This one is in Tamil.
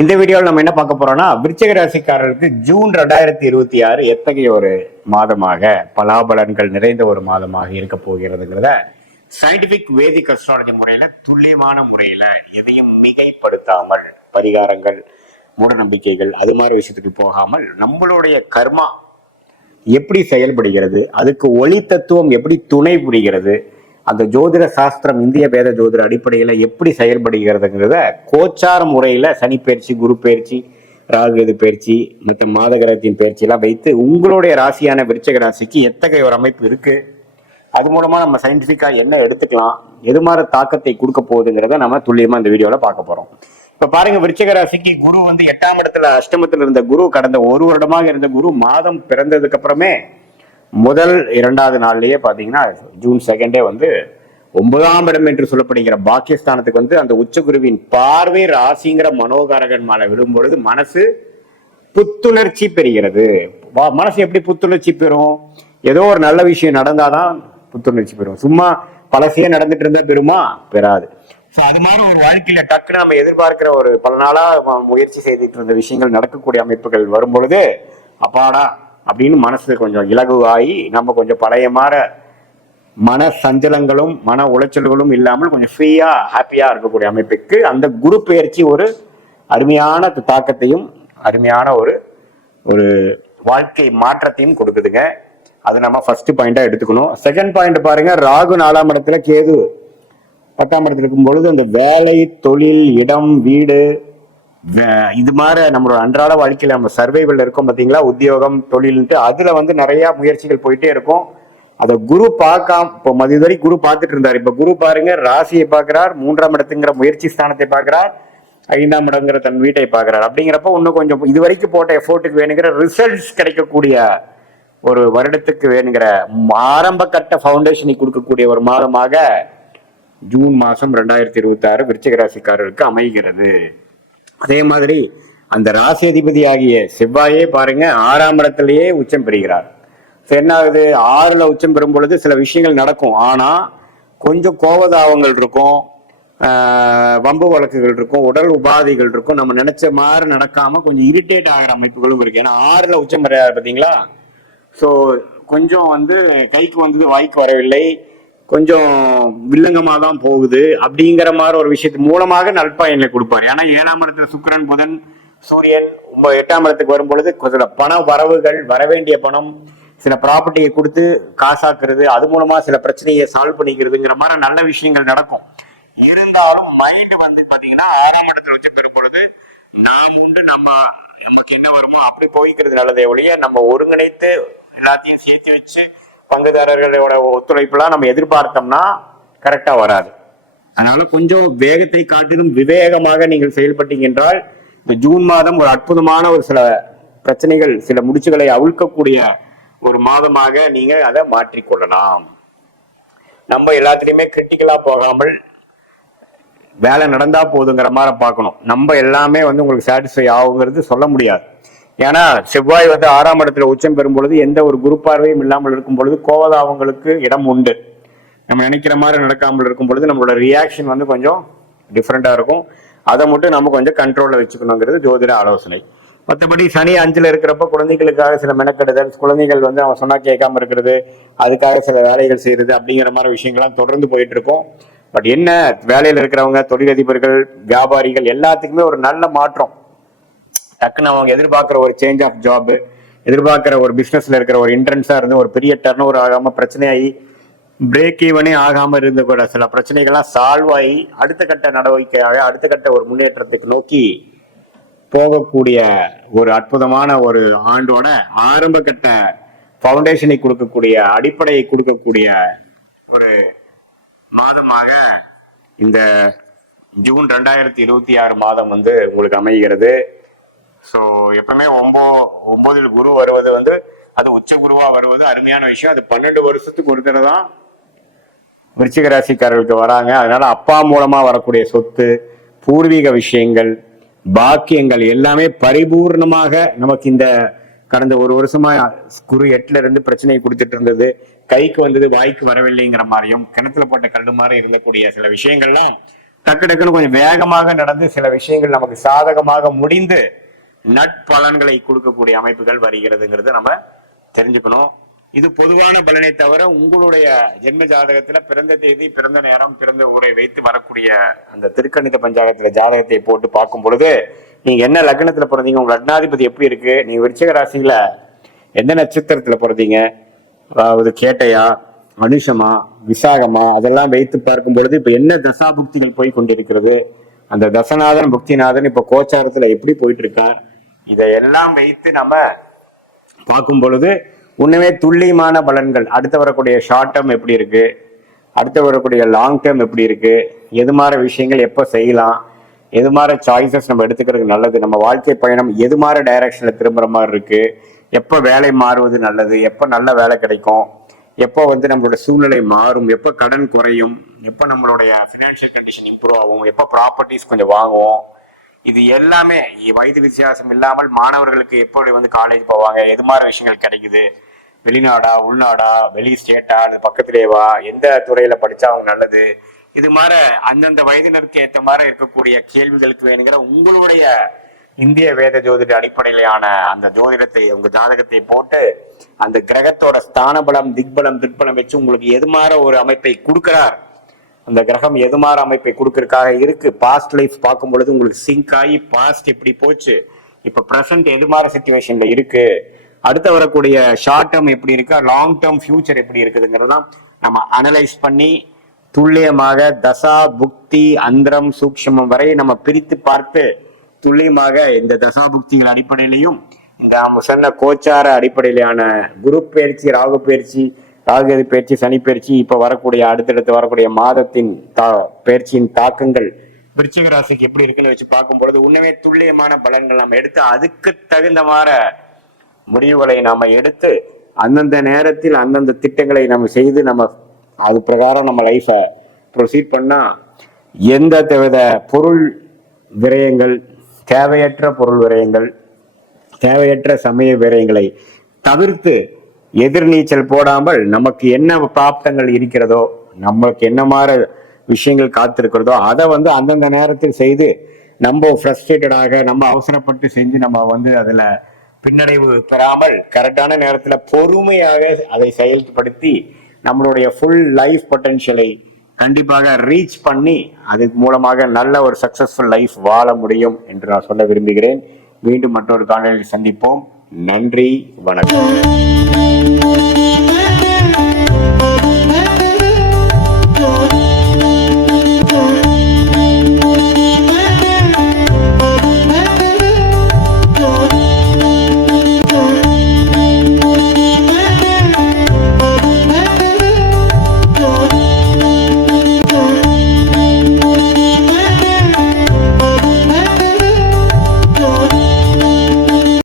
இந்த வீடியோவில் நம்ம என்ன பார்க்க போறோம்னா, விருச்சிக ராசிக்காரருக்கு ஜூன் 2026 எத்தகைய ஒரு மாதமாக பலாபலன்கள் நிறைந்த ஒரு மாதமாக இருக்க போகிறதுங்கிறத சயின்டிபிக் வேதிக் அஸ்ட்ராலஜி முறையில துல்லியமான முறையில எதையும் மிகைப்படுத்தாமல் பரிகாரங்கள் மூட நம்பிக்கைகள் அது மாதிரி விஷயத்துக்கு போகாமல் நம்மளுடைய கர்மா எப்படி செயல்படுகிறது, அதுக்கு ஒளி தத்துவம் எப்படி துணை புரிகிறது, அந்த ஜோதிட சாஸ்திரம் இந்திய வேத ஜோதிட அடிப்படையில் எப்படி செயல்படுகிறதுங்கிறத கோச்சார முறையில் சனி பயிற்சி, குரு பயிற்சி, ராகு பயிற்சி மற்ற மாத கிரகத்தின் பயிற்சியெல்லாம் வைத்து உங்களுடைய ராசியான விருச்சிக ராசிக்கு எத்தகைய ஒரு அமைப்பு இருக்கு, அது மூலமா நம்ம சயின்டிஃபிக்காக என்ன எடுத்துக்கலாம், எது மாதிரி தாக்கத்தை கொடுக்க போகுதுங்கிறத நம்ம துல்லியமா இந்த வீடியோவில் பார்க்க போறோம். இப்ப பாருங்க, விருச்சிக ராசிக்கு குரு 8ஆம் இடத்துல அஷ்டமத்தில் இருந்த குரு கடந்த ஒரு வருடமாக இருந்த குரு மாதம் பிறந்ததுக்கு அப்புறமே முதல் 2வது நாள்லயே பாத்தீங்கன்னா ஜூன் 2 9ஆம் இடம் என்று சொல்லப்படுகிற பாக்கியஸ்தானத்துக்கு அந்த உச்சகுருவின் பார்வை ராசிங்கிற மனோகாரகன் மேல விடும் பொழுது மனசு புத்துணர்ச்சி பெறுகிறது. மனசு எப்படி புத்துணர்ச்சி பெறும்? ஏதோ ஒரு நல்ல விஷயம் நடந்தாதான் புத்துணர்ச்சி பெறும். சும்மா பழசையே நடந்துட்டு இருந்தா பெறுமா? பெறாது. அது மாதிரி ஒரு வாழ்க்கையில டக்குன்னு நம்ம எதிர்பார்க்கிற ஒரு பல நாளா முயற்சி செய்துட்டு இருந்த விஷயங்கள் நடக்கக்கூடிய அமைப்புகள் வரும் பொழுது அப்பாடா அப்படின்னு மனசு கொஞ்சம் இலகுவாகி நம்ம கொஞ்சம் பழைய மாற மன சஞ்சலங்களும் மன உளைச்சல்களும் இல்லாமல் கொஞ்சம் ஃப்ரீயா ஹாப்பியா இருக்கக்கூடிய அமைப்புக்கு அந்த குரு பயிற்சி ஒரு அருமையான தாக்கத்தையும் அருமையான ஒரு ஒரு வாழ்க்கை மாற்றத்தையும் கொடுக்குதுங்க. அது நம்ம ஃபர்ஸ்ட் பாயிண்டா எடுத்துக்கணும். செகண்ட் பாயிண்ட் பாருங்க, ராகு 4ஆம் இடத்துல, கேது 10ஆம் இடத்துல இருக்கும் பொழுது அந்த வேலை, தொழில், இடம், வீடு இது மாதிரி நம்மளோட அன்றாட வாழ்க்கையில நம்ம சர்வைவல் இருக்கும் பாத்தீங்களா, உத்தியோகம், தொழில்ன்ட்டு அதுல நிறைய முயற்சிகள் போயிட்டே இருக்கும். அதை குரு பார்க்காம இப்போ மதியவரை குரு பார்த்துட்டு இருந்தார். இப்ப குரு பாருங்க, ராசியை பார்க்கிறார், 3ஆம் இடத்துங்கிற முயற்சி ஸ்தானத்தை பார்க்கிறார், 5ஆம் இடங்கிற தன் வீட்டை பார்க்கிறார். அப்படிங்கிறப்ப இன்னும் கொஞ்சம் இது வரைக்கும் போட்ட எஃபோர்ட்டுக்கு வேணுங்கிற ரிசல்ட்ஸ் கிடைக்கக்கூடிய ஒரு வருடத்துக்கு வேணுங்கிற ஆரம்ப கட்ட ஃபவுண்டேஷனை கொடுக்கக்கூடிய ஒரு மாதமாக ஜூன் மாசம் 2026 விருச்சிக ராசிக்காரருக்கு அமைகிறது. அதே மாதிரி அந்த ராசி அதிபதி ஆகிய செவ்வாயே பாருங்க 6ஆம் இடத்திலேயே உச்சம் பெறுகிறார். என்ன ஆகுது, 6ல உச்சம் பெறும் பொழுது சில விஷயங்கள் நடக்கும். ஆனா கொஞ்சம் கோபதாபங்கள் இருக்கும், வம்பு வழக்குகள் இருக்கும், உடல் உபாதைகள் இருக்கும், நம்ம நினைச்ச மாதிரி நடக்காம கொஞ்சம் இரிட்டேட் ஆகிற அமைப்புகளும் இருக்கு. ஏன்னா 6ல உச்சம் பெறாரு பார்த்தீங்களா. ஸோ கொஞ்சம் கைக்கு வந்தது வாய்க்கு வரவில்லை, கொஞ்சம் வில்லங்கமா தான் போகுது. அப்படிங்கிற மாதிரி ஒரு விஷயத்து மூலமாக நல்பயனை கொடுப்பாரு. ஏன்னா 7ஆம் இடத்துல சுக்கிரன், புதன், சூரியன் 8ஆம் இடத்துக்கு வரும் பொழுது சில பண வரவுகள், வரவேண்டிய பணம், சில ப்ராப்பர்ட்டியை கொடுத்து காசாக்குறது, அது மூலமா சில பிரச்சனையை சால்வ் பண்ணிக்கிறதுங்கிற மாதிரி நல்ல விஷயங்கள் நடக்கும். இருந்தாலும் மைண்ட் பாத்தீங்கன்னா 6ஆம் இடத்துல வச்சு பெறும் பொழுது நாம் உண்டு நமக்கு என்ன வருமோ அப்படி போய்க்கிறது நல்லதே ஒழிய நம்ம ஒருங்கிணைத்து எல்லாத்தையும் சேர்த்து வச்சு பங்குதாரர்களோட ஒத்துழைப்புலாம் நம்ம எதிர்பார்த்தோம்னா கரெக்டா வராது. அதனால கொஞ்சம் வேகத்தை காட்டிலும் விவேகமாக நீங்கள் செயல்பட்டீங்க என்றால் இந்த ஜூன் மாதம் ஒரு அற்புதமான ஒரு சில பிரச்சனைகள், சில முடிச்சுகளை அவிழ்க்கக்கூடிய ஒரு மாதமாக நீங்க அதை மாற்றிக்கொள்ளலாம். நம்ம எல்லாத்துலயுமே கிரிட்டிக்கலா போகாமல் வேலை நடந்தா போதுங்கிற மாதிரி பார்க்கணும். நம்ம எல்லாமே உங்களுக்கு சாட்டிஸ்ஃபை ஆகுங்கிறது சொல்ல முடியாது. ஏன்னா செவ்வாய் 6ஆம் இடத்துல உச்சம் பெறும் பொழுது எந்த ஒரு குரு பார்வையும் இல்லாமல் இருக்கும் பொழுது கோவதாவங்களுக்கு இடம் உண்டு. நம்ம நினைக்கிற மாதிரி நடக்காமல் இருக்கும் பொழுது நம்மளோட ரியாக்ஷன் கொஞ்சம் டிஃப்ரெண்டா இருக்கும். அதை மட்டும் நம்ம கொஞ்சம் கண்ட்ரோல்ல வச்சுக்கணுங்கிறது ஜோதிட ஆலோசனை. மற்றபடி சனி 5ல இருக்கிறப்ப குழந்தைகளுக்காக சில மெனக்கெடுதல், குழந்தைகள் அவன் சொன்னா கேட்காம இருக்கிறது, அதுக்காக சில வேலைகள் செய்யறது அப்படிங்கிற மாதிரி விஷயங்கள்லாம் தொடர்ந்து போயிட்டு இருக்கும். பட் என்ன, வேலையில இருக்கிறவங்க, தொழிலதிபர்கள், வியாபாரிகள் எல்லாத்துக்குமே ஒரு நல்ல மாற்றம். டக்குன்னு அவங்க எதிர்பார்க்கிற ஒரு சேஞ்ச் ஆஃப் ஜாப், எதிர்பார்க்கிற ஒரு பிசினஸ்ல இருக்கிற ஒரு இன்ட்ரன்ஸா இருந்து ஒரு பெரிய டர்ன் ஓவர் ஆகாம பிரச்சனையாகி பிரேக் ஈவனே ஆகாம இருந்த கூட சில பிரச்சனைகள்லாம் சால்வ் ஆகி அடுத்த கட்ட நடவடிக்கையாக அடுத்த கட்ட ஒரு முன்னேற்றத்துக்கு நோக்கி போகக்கூடிய ஒரு அற்புதமான ஒரு ஆண்டோட ஆரம்ப கட்ட ஃபவுண்டேஷனை கொடுக்கக்கூடிய, அடிப்படையை கொடுக்கக்கூடிய ஒரு மாதமாக இந்த ஜூன் 2026 மாதம் உங்களுக்கு அமைகிறது. ஸோ எப்பவுமே 9ல் குரு வருவது அது உச்ச குருவா வருவது அருமையான விஷயம். அது 12 வருஷத்துக்கு ஒரு தடவை தான் விருச்சிக ராசிக்காரர்களுக்கு வராங்க. அதனால அப்பா மூலமா வரக்கூடிய சொத்து, பூர்வீக விஷயங்கள், பாக்கியங்கள் எல்லாமே பரிபூர்ணமாக நமக்கு இந்த கடந்த ஒரு வருஷமா குரு 8ல இருந்து பிரச்சனையை கொடுத்துட்டு இருந்தது, கைக்கு வந்தது வாய்க்கு வரவில்லைங்கிற மாதிரியும் கிணத்துல போட்ட கல்லு மாதிரி இருந்தக்கூடிய சில விஷயங்கள்லாம் டக்கு டக்குன்னு கொஞ்சம் வேகமாக நடந்து சில விஷயங்கள் நமக்கு சாதகமாக முடிந்து நட்பலன்களை கொடுக்கக்கூடிய அமைப்புகள் வருகிறதுங்கிறது நம்ம தெரிஞ்சுக்கணும். இது பொதுவான பலனை தவிர உங்களுடைய ஜென்ம ஜாதகத்துல பிறந்த தேதி, பிறந்த நேரம், பிறந்த ஊரை வைத்து வரக்கூடிய அந்த திருக்கணித பஞ்சாங்கத்துல ஜாதகத்தை போட்டு பார்க்கும் பொழுது நீங்க என்ன லக்னத்துல பிறந்தீங்க, உங்க லக்னாதிபதி எப்படி இருக்கு, நீங்க விருச்சிக ராசியில எந்த நட்சத்திரத்துல பிறந்தீங்க, அதாவது கேட்டையா, அனுஷமா, விசாகமா, அதெல்லாம் வைத்து பார்க்கும் பொழுது இப்ப என்ன தசாபுக்திகள் போய் கொண்டிருக்கிறது, அந்த தசநாதன் புக்திநாதன் இப்ப கோச்சாரத்துல எப்படி போயிட்டு இருக்கார், இதையெல்லாம் வைத்து நம்ம பார்க்கும் பொழுது உண்மையே துல்லியமான பலன்கள், அடுத்து வரக்கூடிய ஷார்ட் டேர்ம் எப்படி இருக்கு, அடுத்து வரக்கூடிய லாங் டேர்ம் எப்படி இருக்கு, எது மாதிரி விஷயங்கள் எப்போ செய்யலாம், எது மாதிரி சாய்ஸஸ் நம்ம எடுத்துக்கிறதுக்கு நல்லது, நம்ம வாழ்க்கை பயணம் எது மாதிரி டைரக்ஷன்ல திரும்புற மாதிரி இருக்கு, எப்போ வேலை மாறுவது நல்லது, எப்போ நல்ல வேலை கிடைக்கும், எப்போ நம்மளோட சூழ்நிலை மாறும், எப்போ கடன் குறையும், எப்போ நம்மளுடைய ஃபினான்ஷியல் கண்டிஷன் இம்ப்ரூவ் ஆகும், எப்போ ப்ராப்பர்ட்டிஸ் கொஞ்சம் வாங்குவோம், இது எல்லாமே வயது வித்தியாசம் இல்லாமல் மாணவர்களுக்கு எப்படி காலேஜ் போவாங்க, எது மாதிரி விஷயங்கள் கிடைக்குது, வெளிநாடா உள்நாடா வெளி ஸ்டேட்டா அது பக்கத்திலேவா, எந்த துறையில படிச்சா அவங்க நல்லது, இது மாதிரி அந்தந்த வயதினருக்கு ஏற்ற மாதிரி இருக்கக்கூடிய கேள்விகளுக்கு வேணுங்கிற உங்களுடைய இந்திய வேத ஜோதிட அடிப்படையிலான அந்த ஜோதிடத்தை உங்க ஜாதகத்தை போட்டு அந்த கிரகத்தோட ஸ்தான பலம், திக்பலம், திக்பலம் வச்சு உங்களுக்கு எது மாதிரி ஒரு அமைப்பை கொடுக்கிறார், அந்த கிரகம் எது மாதிரி அமைப்பை கொடுக்கறதுக்காக இருக்கு, பாஸ்ட் லைஃப் பார்க்கும் பொழுது உங்களுக்கு சிங்க் ஆகி பாஸ்ட் எப்படி போச்சு, இப்ப பிரசன்ட் எது மாதிரி சிச்சுவேஷன்ல இருக்கு, அடுத்து வரக்கூடிய ஷார்ட் டேர்ம் எப்படி இருக்கு, லாங் டேர்ம் ஃபியூச்சர் எப்படி இருக்குதுங்கிறதான் நம்ம அனலைஸ் பண்ணி துல்லியமாக தசா புக்தி அந்தரம் சூக்ஷமம் வரை நம்ம பிரித்து பார்த்து துல்லியமாக இந்த தசா புக்திகள் அடிப்படையிலையும் இந்த நம்ம சொன்ன கோச்சார அடிப்படையிலான குரு பயிற்சி, ராகு பயிற்சி, ராகுகதி பயிற்சி, சனி பயிற்சி, இப்ப வரக்கூடிய அடுத்தடுத்து வரக்கூடிய மாதத்தின் பயிற்சியின் தாக்கங்கள் விருச்சிக ராசிக்கு எப்படி இருக்குன்னு வச்சு பார்க்கும் பொழுது உண்மையே துல்லியமான பலன்கள் நம்ம எடுத்து அதுக்கு தகுந்த மாதிரி முடிவுகளை நாம எடுத்து அந்தந்த நேரத்தில் அந்தந்த திட்டங்களை நம்ம செய்து நம்ம அது பிரகாரம் நம்ம லைஃபை ப்ரொசீட் பண்ணா எந்த வித பொருள் விரயங்கள், தேவையற்ற பொருள் விரயங்கள், தேவையற்ற சமய விரயங்களை தவிர்த்து எதிர்நீச்சல் போடாமல் நமக்கு என்ன பிராப்தங்கள் இருக்கிறதோ, நமக்கு என்ன மாதிரி விஷயங்கள் காத்திருக்கிறதோ அதை அந்தந்த நேரத்தில் செய்து நம்ம ஃப்ரஸ்ட்ரேட்டடாக நம்ம அவசரப்பட்டு செஞ்சு நம்ம அதுல பின்னடைவு பெறாமல் கரெக்டான நேரத்துல பொறுமையாக அதை செயல்படுத்தி நம்மளுடைய ஃபுல் லைஃப் பொட்டன்ஷியலை கண்டிப்பாக ரீச் பண்ணி அது மூலமாக நல்ல ஒரு சக்சஸ்ஃபுல் லைஃப் வாழ முடியும் என்று நான் சொல்ல விரும்புகிறேன். மீண்டும் மற்றொரு காணொளியில் சந்திப்போம். நன்றி, வணக்கம்.